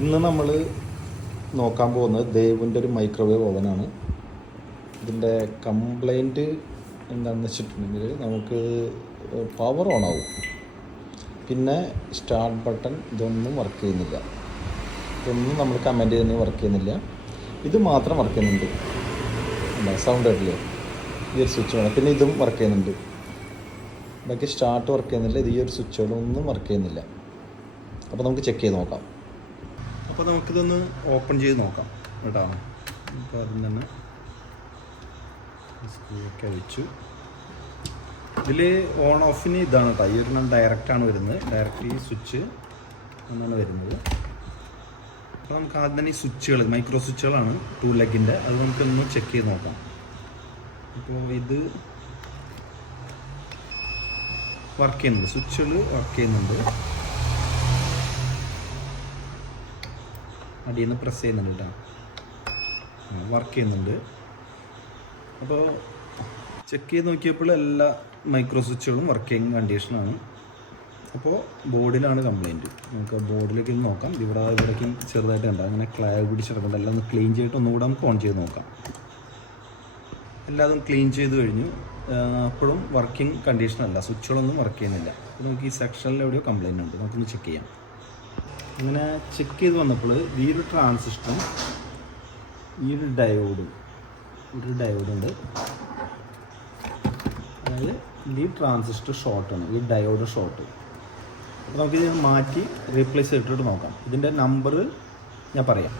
ഇന്ന് നമ്മൾ നോക്കാൻ പോകുന്നത് ദേവിൻ്റെ ഒരു മൈക്രോവേവ് ഓവനാണ്. ഇതിൻ്റെ കംപ്ലൈൻറ്റ് എന്താണെന്ന് വെച്ചിട്ടുണ്ടെങ്കിൽ നമുക്ക് പവർ ഓൺ ആവും, പിന്നെ സ്റ്റാർട്ട് ബട്ടൺ ഇതൊന്നും വർക്ക് ചെയ്യുന്നില്ല. ഇതൊന്നും നമ്മൾ കമൻറ്റ് ചെയ്യുന്നത് വർക്ക് ചെയ്യുന്നില്ല. ഇത് മാത്രം വർക്ക് ചെയ്യുന്നുണ്ട്. എന്താ സൗണ്ട് കേട്ടില്ലേ? ഈ ഒരു സ്വിച്ച് വേണം. പിന്നെ ഇതും വർക്ക് ചെയ്യുന്നുണ്ട്. ബാക്കി സ്റ്റാർട്ട് വർക്ക് ചെയ്യുന്നില്ല. ഇത് ഈ ഒരു സ്വിച്ചുകളൊന്നും വർക്ക് ചെയ്യുന്നില്ല. അപ്പോൾ നമുക്ക് ചെക്ക് ചെയ്ത് നോക്കാം. അപ്പോൾ നമുക്കിതൊന്ന് ഓപ്പൺ ചെയ്ത് നോക്കാം കേട്ടോ. അപ്പോൾ അതിൽ തന്നെ സ്ക്രൂയൊക്കെ വെച്ചു. ഇതിൽ ഓൺ ഓഫിന് ഇതാണ് കേട്ടോ. ഈ ഒരു ഡയറക്റ്റാണ് വരുന്നത്. ഡയറക്റ്റ് ഈ സ്വിച്ച് എന്നാണ് വരുന്നത്. അപ്പോൾ നമുക്ക് ആദ്യം തന്നെ ഈ സ്വിച്ചുകൾ മൈക്രോ സ്വിച്ചുകളാണ് 2 ലെഗിൻ്റെ. അത് നമുക്കൊന്ന് ചെക്ക് ചെയ്ത് നോക്കാം. അപ്പോൾ ഇത് വർക്ക് ചെയ്യുന്നുണ്ട്, സ്വിച്ചുകൾ വർക്ക് ചെയ്യുന്നുണ്ട്. അടിയിൽ നിന്ന് പ്രസ് ചെയ്യുന്നുണ്ട് കേട്ടോ, വർക്ക് ചെയ്യുന്നുണ്ട്. അപ്പോൾ ചെക്ക് ചെയ്ത് നോക്കിയപ്പോൾ എല്ലാ മൈക്രോ സ്വിച്ചുകളും വർക്കിംഗ് കണ്ടീഷനാണ്. അപ്പോൾ ബോർഡിലാണ് കംപ്ലയിൻറ്റ്. നമുക്ക് ബോർഡിലേക്ക് നോക്കാം. ഇവിടേക്ക് ചെറുതായിട്ട് കണ്ട അങ്ങനെ ക്ലേ പിടിച്ചെടുക്കേണ്ട. എല്ലാം ഒന്ന് ക്ലീൻ ചെയ്തിട്ട് ഒന്നുകൂടെ നമുക്ക് ഓൺ ചെയ്ത് നോക്കാം. എല്ലാതും ക്ലീൻ ചെയ്ത് കഴിഞ്ഞു. അപ്പോഴും വർക്കിംഗ് കണ്ടീഷനല്ല, സ്വിച്ചുകളൊന്നും വർക്ക് ചെയ്യുന്നില്ല. അപ്പോൾ നമുക്ക് ഈ സെക്ഷനിൽ എവിടെയോ കംപ്ലയിൻ്റ് ഉണ്ട്, നമുക്കൊന്ന് ചെക്ക് ചെയ്യാം. അങ്ങനെ ചെക്ക് ചെയ്ത് വന്നപ്പോൾ ഈ ഒരു ട്രാൻസിസ്റ്ററും ഈ ഒരു ഡയോഡുണ്ട്. അതായത് ഈ ട്രാൻസിസ്റ്റർ ഷോർട്ടാണ്, ഈ ഡയോഡ് ഷോർട്ട്. അപ്പോൾ നമുക്കിത് മാറ്റി റീപ്ലേസ് ചെയ്തിട്ട് നോക്കാം. ഇതിൻ്റെ നമ്പർ ഞാൻ പറയാം.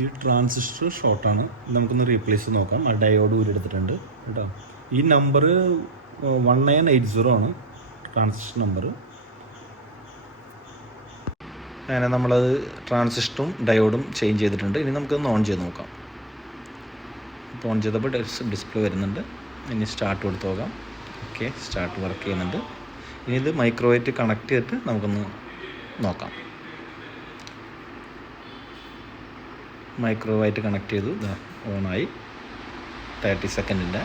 ഈ ട്രാൻസിസ്റ്റർ ഷോർട്ടാണ്. നമുക്കൊന്ന് റീപ്ലേസ് ചെയ്ത് നോക്കാം. ആ ഡയോഡ് ഊരെടുത്തിട്ടുണ്ട് കേട്ടോ. ഈ നമ്പർ 1980 ആണ് ട്രാൻസിസ്റ്റർ നമ്പർ. അങ്ങനെ നമ്മളത് ട്രാൻസിസ്റ്ററും ഡയോഡും ചേഞ്ച് ചെയ്തിട്ടുണ്ട്. ഇനി നമുക്കൊന്ന് ഓൺ ചെയ്ത് നോക്കാം. ഇപ്പോൾ ഓൺ ചെയ്തപ്പോൾ ഡിസ്പ്ലേ വരുന്നുണ്ട്. ഇനി സ്റ്റാർട്ട് കൊടുത്ത് നോക്കാം. ഓക്കെ, സ്റ്റാർട്ട് വർക്ക് ചെയ്യുന്നുണ്ട്. ഇനി ഇത് മൈക്രോവേവ് കണക്ട് ചെയ്തിട്ട് നമുക്കൊന്ന് നോക്കാം. മൈക്രോവേവ് കണക്ട് ചെയ്തു, ഓണായി. 30 സെക്കൻഡിൻ്റെ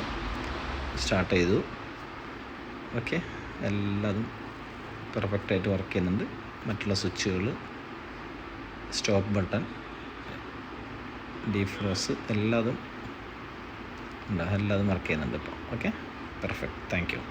സ്റ്റാർട്ട് ചെയ്തു. ഓക്കെ, എല്ലാതും പെർഫെക്റ്റായിട്ട് വർക്ക് ചെയ്യുന്നുണ്ട്. മറ്റുള്ള സ്വിച്ചുകൾ, സ്റ്റോപ്പ് ബട്ടൺ, ഡീഫ്രോസ് എല്ലാതും വർക്ക് ചെയ്യുന്നുണ്ട് ഇപ്പോൾ. Okay, perfect. Thank you.